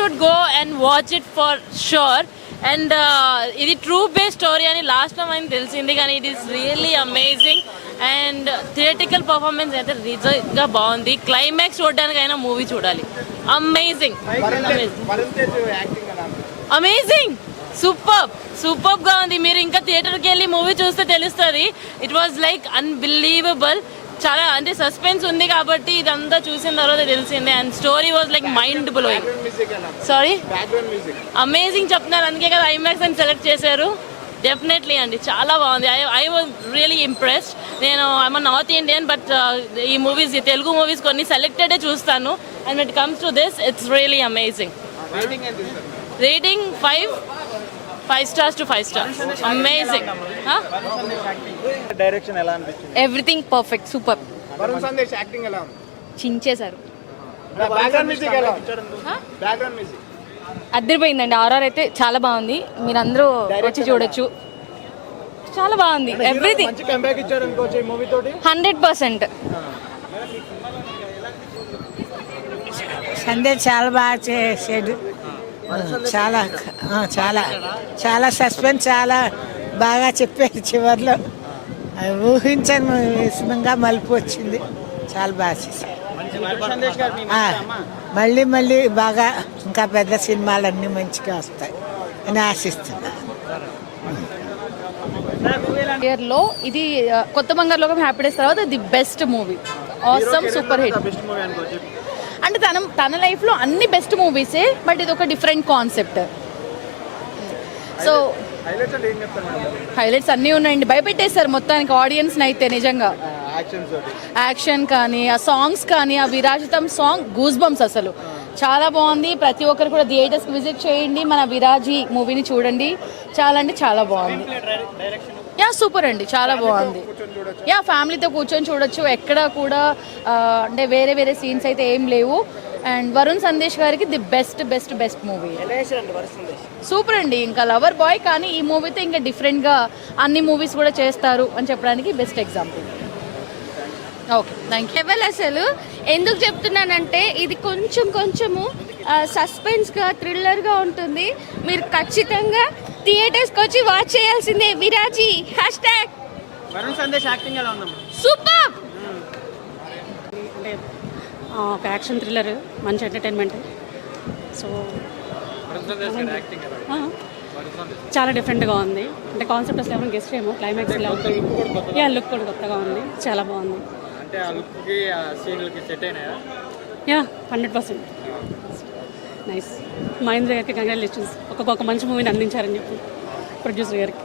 Should go and watch it for sure. And ఇది true base story అని last లో మనకి తెలిసింది, కానీ it is really amazing. And theatrical performance అయితే నిజంగా బాగుంది. క్లైమాక్స్ చూడడానికైనా మూవీ చూడాలి. అమేజింగ్ అమేజింగ్, సూపర్ గా ఉంది. మీరు ఇంకా థియేటర్కి వెళ్ళి మూవీ చూస్తే తెలుస్తుంది. It was like unbelievable. చాలా అంటే సస్పెన్స్ ఉంది కాబట్టి ఇదంతా చూసిన తర్వాత తెలిసిందే. And story was like mind blowing. Sorry, amazing చెప్తున్నారు, అందుకే కదా ఐమాక్స్ అని సెలెక్ట్ చేశారు. డెఫినెట్లీ అండి, చాలా బాగుంది. I was really impressed. నేను ఐఎమ్ నార్త్ ఇండియన్, బట్ ఈ మూవీస్, ఈ తెలుగు మూవీస్ కొన్ని సెలెక్టెడే చూస్తాను. And it comes to this, it's really amazing. Rating 5 stars to 5 stars. Amazing. Direction ఎలా అనిపించింది? Everything perfect, super. Varun Sandesh acting ఎలా ఉంది? చించేశారు. బ్యాక్గ్రౌండ్ మ్యూజిక్ ఎలా ఉంది? Background music అద్దరిపోయిందండి. ఆర్ఆర్ అయితే చాలా బాగుంది, మీరందరూ వచ్చి చూడొచ్చు. చాలా బాగుంది, ఎవ్రీథింగ్. మంచి కంబ్యాక్ ఇచ్చారు అనుకోవచ్చు ఈ మూవీ తోటి. 100%. సందేశ్ చాలా బాగా చేసాడు. చాలా చాలా చాలా సస్పెన్స్ చాలా బాగా చెప్పారు. చివరిలో ఊహించని విషయంగా మలుపు వచ్చింది. చాలా బాగా చేశారు. మళ్ళీ మళ్ళీ బాగా ఇంకా పెద్ద సినిమాలన్నీ మంచిగా వస్తాయి అని ఆశిస్తున్నాను. ఇయర్లో ఇది కొత్త బంగారు లోకం, హ్యాపీ డేస్ తర్వాత the best movie. Awesome, super hit. అంటే తన లైఫ్లో అన్ని బెస్ట్ మూవీసే, బట్ ఇది ఒక డిఫరెంట్ కాన్సెప్ట్. సో హైలైట్స్ అన్నీ ఉన్నాయండి. భయపెట్టేస్తారు మొత్తానికి ఆడియన్స్ని అయితే. నిజంగా యాక్షన్ కానీ, ఆ సాంగ్స్ కానీ, ఆ విరాజితం సాంగ్ గూస్ బంప్స్ అసలు చాలా బాగుంది. ప్రతి ఒక్కరు కూడా థియేటర్స్కి విజిట్ చేయండి, మన విరాజీ మూవీని చూడండి. చాలా అంటే చాలా బాగుంది. యా సూపర్ అండి, చాలా బాగుంది. యా ఫ్యామిలీతో కూర్చొని చూడొచ్చు. ఎక్కడ కూడా అంటే వేరే వేరే సీన్స్ అయితే ఏం లేవు. అండ్ వరుణ్ సందేశ్ గారికి ది బెస్ట్ మూవీ. సూపర్ అండి, ఇంకా లవర్ బాయ్, కానీ ఈ మూవీతో ఇంకా డిఫరెంట్గా అన్ని మూవీస్ కూడా చేస్తారు అని చెప్పడానికి best example. Okay, thank you. Level అసలు ఎందుకు చెప్తున్నానంటే ఇది కొంచెము సస్పెన్స్గా, థ్రిల్లర్గా ఉంటుంది. మీరు ఖచ్చితంగా థియేటర్స్కి వచ్చి వాచ్ చేయాల్సిందే. విరాజీ #. వరుణ్ సందేశ్ యాక్టింగ్ ఎలా ఉందమ్మా? సూపర్. అంటే ఒక యాక్షన్ థ్రిల్లర్, మంచి ఎంటర్టైన్మెంట్. సో చాలా డిఫరెంట్గా ఉంది. అంటే కాన్సెప్ట్ అసలు ఎవరైనా గెస్ట్ ఏమో, క్లైమాక్స్ ఎలా ఉంటుంది. యా లుక్ కూడా కొత్తగా ఉంది, చాలా బాగుంది. అంటే ఆ లుక్కి ఆ సీన్లకి సెట్ అయినాయా? Yeah 100% nice. మహేంద్ర గారికి కంగ్రాచులేషన్స్, ఒక మంచి మూవీని అందించారని చెప్పి ప్రొడ్యూసర్ గారికి.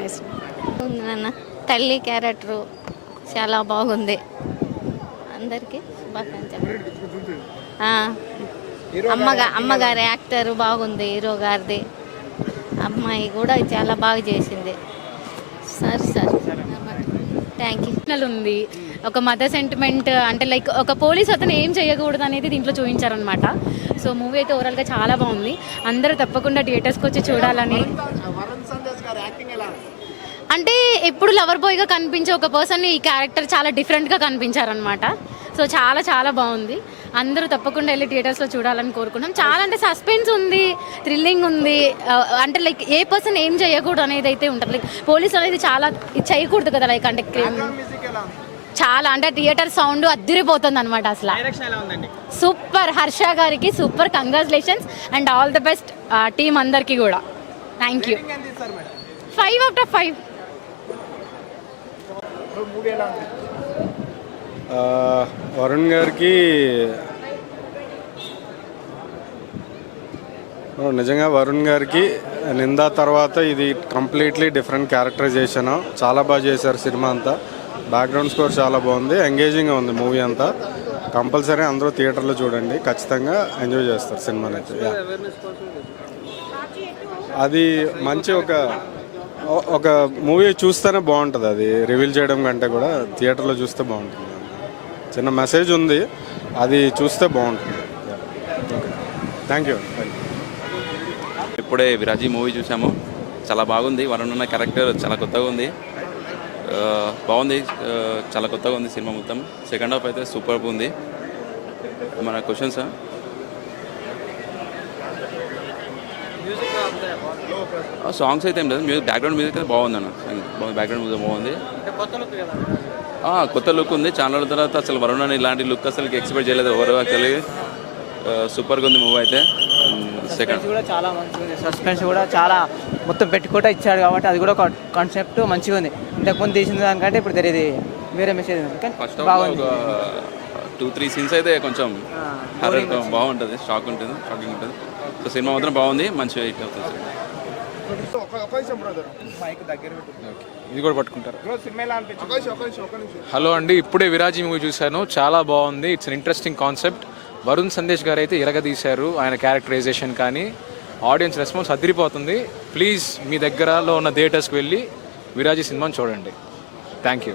నైస్. నాన్న తల్లి క్యారెక్టరు చాలా బాగుంది. అందరికీ శుభాకాంక్షలు. అమ్మగారి యాక్టర్ బాగుంది, హీరో గారిది. అమ్మాయి కూడా చాలా బాగా చేసింది. Sir thank you. ఉంది ఒక మదర్ సెంటిమెంట్, అంటే లైక్ ఒక పోలీస్ అతను ఏం చేయకూడదు అనేది దీంట్లో చూపించారనమాట. సో మూవీ అయితే ఓవరాల్గా చాలా బాగుంది. అందరూ తప్పకుండా థియేటర్స్కి వచ్చి చూడాలని. అంటే ఎప్పుడు లవర్ బాయ్గా కనిపించే ఒక పర్సన్ ఈ క్యారెక్టర్ చాలా డిఫరెంట్గా కనిపించారనమాట. సో చాలా బాగుంది. అందరూ తప్పకుండా వెళ్ళి థియేటర్స్లో చూడాలని కోరుకున్నాం. చాలా అంటే సస్పెన్స్ ఉంది, థ్రిల్లింగ్ ఉంది. అంటే లైక్ ఏ పర్సన్ ఏం చేయకూడదు అనేది అయితే ఉంటుంది. లైక్ పోలీస్ అనేది చాలా చేయకూడదు కదా, లైక్ అంటే చాలా అంటే థియేటర్ సౌండ్ అద్దరిపోతుంది అనమాట అసలు. సూపర్. హర్ష గారికి super, congratulations and all the best team అందరికీ కూడా. Thank you. 5 out of 5. Varun గారికి నిజంగా వరుణ్ గారికి నిందా తర్వాత ఇది కంప్లీట్లీ డిఫరెంట్ క్యారెక్టరైజేషన్. చాలా బాగా చేశారు సినిమా అంతా. బ్యాక్గ్రౌండ్ స్కోర్ చాలా బాగుంది, ఎంగేజింగ్గా ఉంది మూవీ అంతా. కంపల్సరీ అందరూ థియేటర్లో చూడండి, ఖచ్చితంగా ఎంజాయ్ చేస్తారు సినిమాని అయితే. అది మంచి ఒక మూవీ చూస్తేనే బాగుంటుంది. అది రివీల్ చేయడం కంటే కూడా థియేటర్లో చూస్తే బాగుంటుంది. చిన్న మెసేజ్ ఉంది, అది చూస్తే బాగుంటుంది. Thank you. ఇప్పుడే విరాజీ మూవీ చూసాము, చాలా బాగుంది. వరుణ్ ఉన్న క్యారెక్టర్ చాలా కొత్తగా ఉంది, బాగుంది, చాలా కొత్తగా ఉంది సినిమా మొత్తం. సెకండ్ హాఫ్ అయితే సూపర్ ఉంది. మన క్వశ్చన్స్ సాంగ్స్ అయితే ఏం లేదు, మ్యూజిక్ బ్యాక్గ్రౌండ్ మ్యూజిక్ అయితే బాగుందన్న, బ్యాక్గ్రౌండ్ మ్యూజిక్ బాగుంది. కొత్త లుక్ ఉంది. చాలా రోజుల తర్వాత అసలు వరుణ్ అని ఇలాంటి లుక్ అసలు ఎక్స్పెక్ట్ చేయలేదు ఎవరు. యాక్చువల్లీ సూపర్గా ఉంది మూవీ అయితే. సెకండ్ కూడా చాలా మంచిగా ఉంది, సస్పెన్స్ కూడా చాలా మొత్తం పెట్టుకుంటా ఇచ్చాడు కాబట్టి అది కూడా ఒక కాన్సెప్ట్ మంచిగా ఉంది. ఇంతకుముందు తీసిన దానికంటే ఇప్పుడు తెలియదు వేరే మెసేజ్ ఉంది, కానీ ఫస్ట్ బాగుంది. 2-3 సీన్స్ అయితే కొంచెం హర్రర్ బాగుంటుంది, షాకింగ్ ఉంటుంది. సో సినిమా మాత్రం బాగుంది, మంచిగా హిట్ అవుతుంది. ఇది కూడా పట్టుకుంటారు. సినిమా ఎలా అనిపించింది? హలో అండి, ఇప్పుడే విరాజీ మూవీ చూశాను, చాలా బాగుంది. It's an interesting concept. Varun Sandesh గారు అయితే ఇరగదీశారు, ఆయన క్యారెక్టరైజేషన్ కానీ ఆడియన్స్ రెస్పాన్స్ అదిరిపోతుంది. ప్లీజ్ మీ దగ్గరలో ఉన్న థియేటర్స్కి వెళ్ళి విరాజీ సినిమాని చూడండి. Thank you.